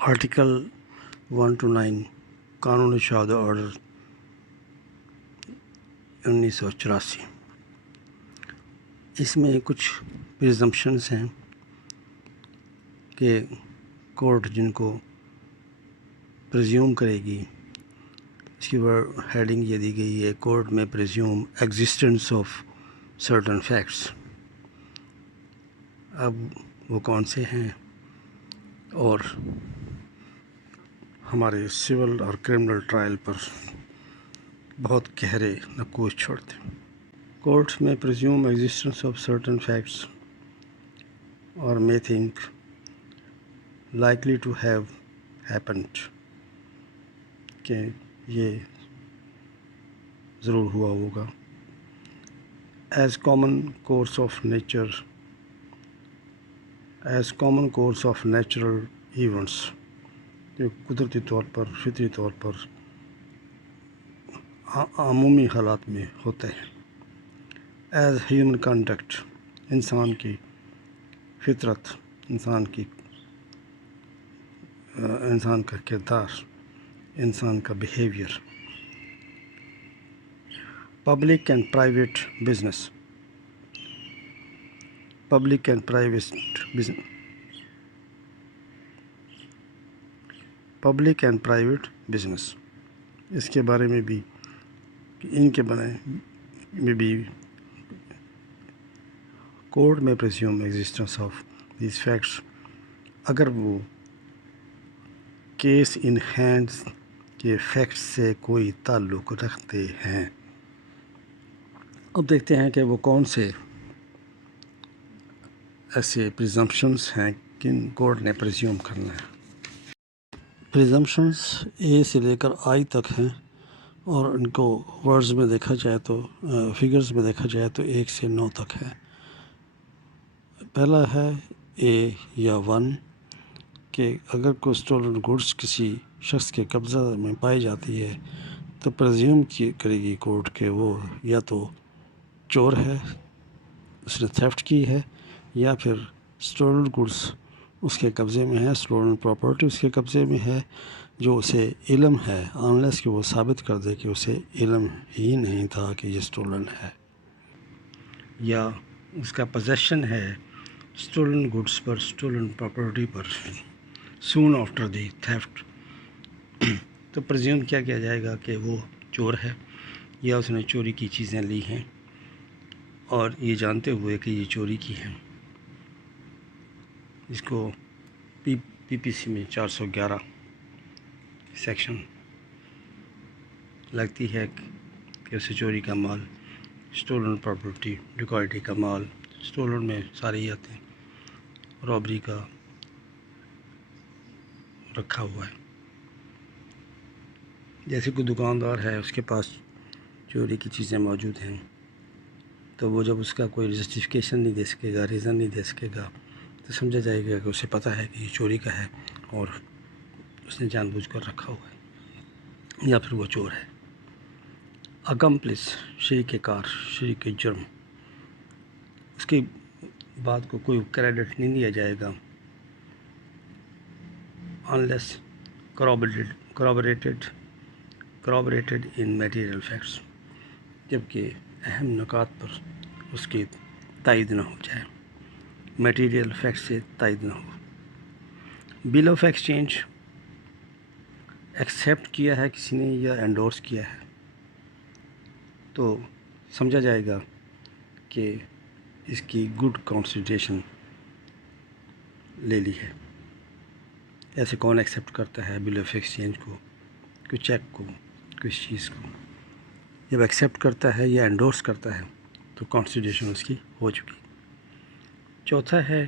Article 129 قانون شہادت order 1984، اس میں کچھ پریزمپشنس ہیں کہ کورٹ جن کو پریزیوم کرے گی، اس کی ہیڈنگ یہ دی گئی ہے، کورٹ میں presume existence of certain facts. اب وہ کون سے ہیں اور ہمارے سول اور کرمنل ٹرائل پر بہت گہرے نقوش چھوڑتے ہیں۔ کورٹس میں presume existence of certain facts اور may think likely to have happened، کہ یہ ضرور ہوا ہوگا، as common course of natural events، جو قدرتی طور پر، فطری طور پر عمومی حالات میں ہوتے ہیں، ایز ہیومن کنڈکٹ، انسان کی فطرت، انسان کا کردار، انسان کا behaviour. Public and private business, اس کے بارے میں بھی، ان کے بارے میں بھی کورٹ میں presume existence of these facts اگر وہ کیس ان ہینڈز کے فیکٹس سے کوئی تعلق رکھتے ہیں۔ اب دیکھتے ہیں کہ وہ کون سے ایسے پریزمپشنس ہیں کن کورٹ نے پریزیوم کرنا ہے۔ پریزمپشنس اے سے لے کر آئی تک ہیں، اور ان کو ورڈز میں دیکھا جائے تو، فگرز میں دیکھا جائے تو 1 سے 9 تک ہے۔ پہلا ہے اے یا 1، کہ اگر کوئی اسٹولن گڈس کسی شخص کے قبضہ میں پائی جاتی ہے تو پریزیوم کرے گی کورٹ کہ وہ یا تو چور ہے، اس نے تھیفٹ کی ہے، یا پھر اسٹولن گڈس اس کے قبضے میں ہے، اسٹولن پراپرٹی اس کے قبضے میں ہے جو اسے علم ہے، انلیس کہ وہ ثابت کر دے کہ اسے علم ہی نہیں تھا کہ یہ اسٹولن ہے، یا اس کا پوزیشن ہے stolen goods per, stolen property per soon after the theft, تو پریزیوم کیا جائے گا کہ وہ چور ہے، یا اس نے چوری کی چیزیں لی ہیں اور یہ جانتے ہوئے کہ یہ چوری کی ہیں۔ اس کو پی پی سی میں 411 سیکشن لگتی ہے کہ اسے چوری کا مال، اسٹولن پراپرٹی، ڈکیتی کا مال، اسٹولن میں سارے ہی آتے ہیں، رابری کا رکھا ہوا ہے۔ جیسے کوئی دکاندار ہے، اس کے پاس چوری کی چیزیں موجود ہیں، تو وہ جب اس کا کوئی جسٹیفیکیشن نہیں دے سکے گا، ریزن نہیں دے سکے گا، تو سمجھا جائے گا کہ اسے پتہ ہے کہ یہ چوری کا ہے اور اس نے جان بوجھ کر رکھا ہوا ہے، یا پھر وہ چور ہے۔ اکمپلس، شریک کار، شریک جرم، اس کی بات کو کوئی کریڈٹ نہیں دیا جائے گا unless corroborated in material facts، جبکہ اہم نکات پر اس کی تائید نہ ہو جائے، میٹیریل فیکٹ سے تائید نہ ہو۔ بل آف ایکسچینج ایکسیپٹ کیا ہے کسی نے یا انڈورس کیا ہے تو سمجھا جائے گا کہ اس کی گڈ کنسیڈریشن لے لی ہے۔ ایسے کون ایکسیپٹ کرتا ہے بل آف ایکسچینج کو، کوئی چیک کو، کسی چیز کو؟ جب ایکسیپٹ کرتا ہے یا انڈورس کرتا ہے تو کنسیڈریشن اس کی ہو چکی۔ چوتھا ہے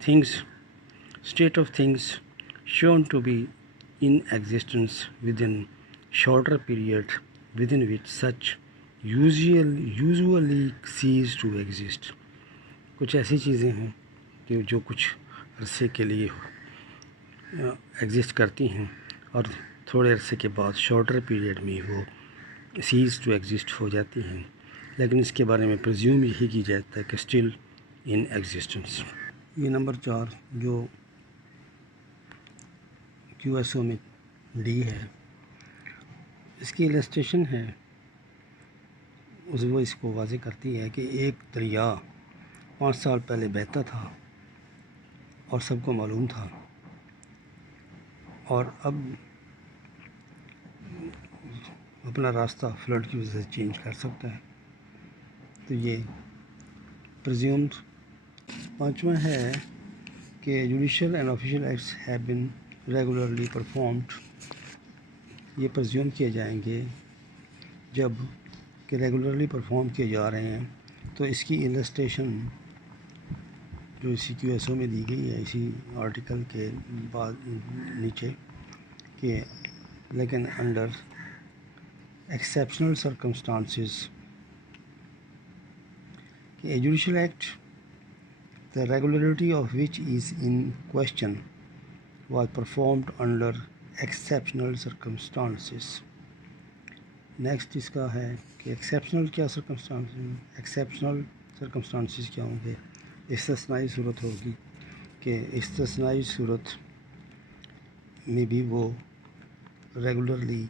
things, state of things shown to be in existence with in shorter period with in which such usually ceases to exist. کچھ ایسی چیزیں ہیں کہ جو کچھ عرصے کے لیے ایگزسٹ کرتی ہیں اور تھوڑے عرصے کے بعد شارٹر پیریڈ میں وہ سیز ٹو ایگزسٹ ہو جاتی ہیں، لیکن اس کے بارے میں پریزیوم یہی کی جاتا ہے کہ اسٹل ان ایگزسٹنس۔ یہ نمبر 4 جو QSO میں ڈی ہے. اس کی السٹریشن ہے وہ اس کو واضح کرتی ہے کہ ایک دریا 5 سال پہلے بہتا تھا اور سب کو معلوم تھا، اور اب اپنا راستہ فلڈ کی وجہ سے چینج کر سکتا ہے. تو یہ پرزیومڈ. 5واں ہے کہ judicial and official acts have been regularly performed. یہ پرزیوم کیے جائیں گے جب کہ ریگولرلی پرفارم کیے جا رہے ہیں. تو اس کی السٹریشن جو اسی QSO میں دی گئی ہے اسی آرٹیکل کے بعد نیچے، کہ لیکن انڈر ایکسیپشنل سرکمسٹانسز کہ a judicial act the regularity of which is in question was performed under exceptional circumstances. Next اس کا ہے کہ ایکسیپشنل کیا ایکسیپشنل سرکمسٹانسز کیا ہوں گے. استثنائی صورت ہوگی کہ استثنائی صورت میں بھی وہ ریگولرلی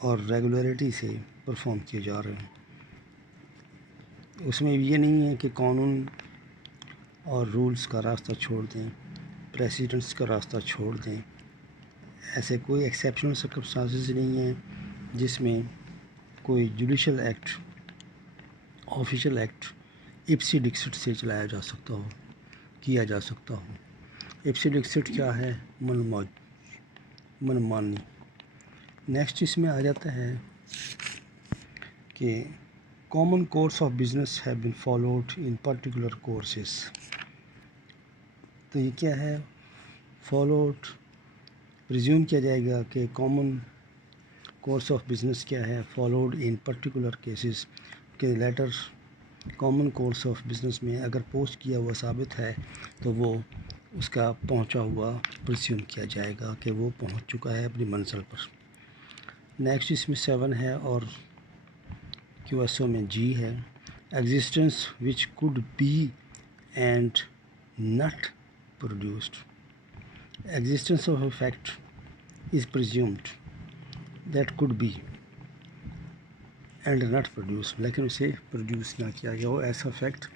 اور ریگولیرٹی سے پرفارم کیے جا رہے ہیں. اس میں یہ نہیں ہے کہ قانون اور رولز کا راستہ چھوڑ دیں، پریسیڈنٹس کا راستہ چھوڑ دیں. ایسے کوئی ایکسیپشنل سرکمسٹانسز نہیں ہیں جس میں کوئی جوڈیشل ایکٹ، آفیشیل ایکٹ اپسی ڈکسٹ سے چلایا جا سکتا ہو، کیا جا سکتا ہو. اپسی ڈکسٹ کیا ہے؟ من مانی. نیکسٹ اس میں آ جاتا ہے کہ common course of business have been followed in particular courses. تو یہ کیا ہے؟ فالوڈ پریزیوم کیا جائے گا کہ کامن کورس آف بزنس کیا ہے؟ Followed in particular cases. کہ later common course of business میں اگر پوسٹ کیا ہوا ثابت ہے تو وہ اس کا پہنچا ہوا پریزیوم کیا جائے گا کہ وہ پہنچ چکا ہے اپنی منزل پر. نیکسٹ اس میں 7 ہے اور QSO میں جی ہے. Existence which could be and not produced. Existence of a fact is presumed that could be and not produced. لیکن اسے پروڈیوس نہ کیا گیا ہو، ایسا فیکٹ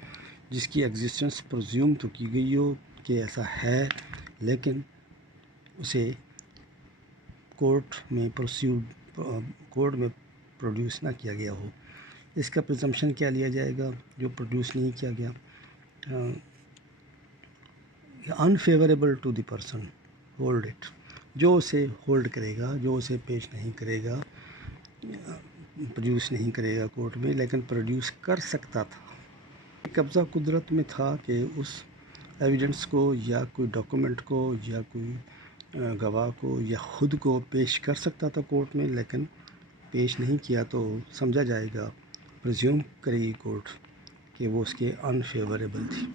جس کی ایگزسٹنس پرزیوم تو کی گئی ہو کہ ایسا ہے لیکن اسے کورٹ میں پروڈیوس نہ کیا گیا ہو. اس کا پرزمپشن کیا لیا جائے گا جو پروڈیوس نہیں کیا گیا؟ Unfavourable to the person hold it. جو اسے ہولڈ کرے گا، جو اسے پیش نہیں کرے گا، پروڈیوس نہیں کرے گا کورٹ میں، لیکن پروڈیوس کر سکتا تھا. قبضہ قدرت میں تھا کہ اس ایویڈنس کو یا کوئی ڈاکومنٹ کو یا کوئی گواہ کو یا خود کو پیش کر سکتا تھا کورٹ میں، لیکن پیش نہیں کیا تو سمجھا جائے گا، پریزیوم کرے گی کورٹ کہ وہ اس کے انفیوریبل تھی.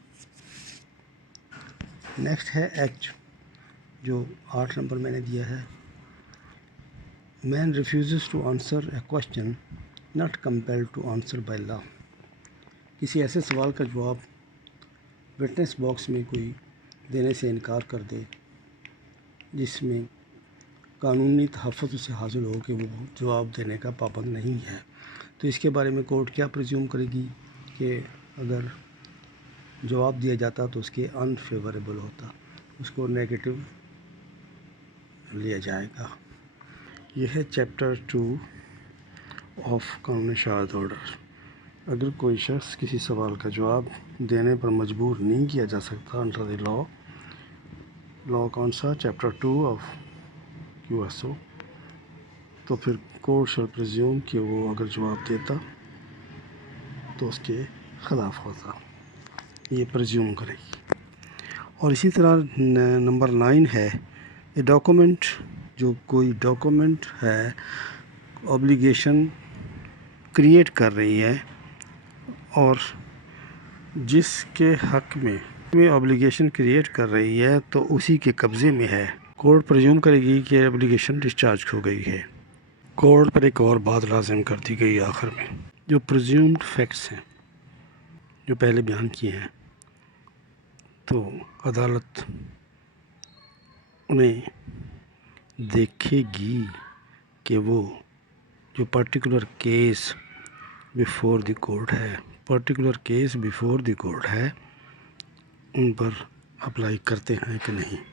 نیکسٹ ہے ایکٹ جو 8 نمبر میں نے دیا ہے. Man refuses to answer a question not compelled to answer by law. کسی ایسے سوال کا جواب وٹنس باکس میں کوئی دینے سے انکار کر دے جس میں قانونی تحفظ اسے حاصل ہو کہ وہ جواب دینے کا پابند نہیں ہے. تو اس کے بارے میں کورٹ کیا پریزیوم کرے گی کہ اگر جواب دیا جاتا تو اس کے انفیوریبل ہوتا، اس کو نیگیٹو لیا جائے گا. یہ ہے چیپٹر 2 آف قانون شہادت آرڈر. اگر کوئی شخص کسی سوال کا جواب دینے پر مجبور نہیں کیا جا سکتا انڈر دی لا کون سا؟ Chapter 2 of QSO. تو پھر کورٹ شل پریزیوم کہ وہ اگر جواب دیتا تو اس کے خلاف ہوتا. یہ پریزیوم کرے گی. اور اسی طرح نمبر 9 ہے اے ڈاکومنٹ. جو کوئی ڈاکومنٹ ہے اوبلیگیشن کریٹ کر رہی ہے اور جس کے حق میں اوبلیگیشن کریٹ کر رہی ہے تو اسی کے قبضے میں ہے. کورٹ پریزیوم کرے گی کہ اوبلیگیشن ڈسچارج ہو گئی ہے. کورٹ پر ایک اور بات لازم کر دی گئی آخر میں. جو پریزیومڈ فیکٹس ہیں جو پہلے بیان کیے ہیں تو عدالت انہیں دیکھے گی کہ وہ جو particular case before the court ہے، particular case before the court ہے، ان پر اپلائی کرتے ہیں کہ نہیں۔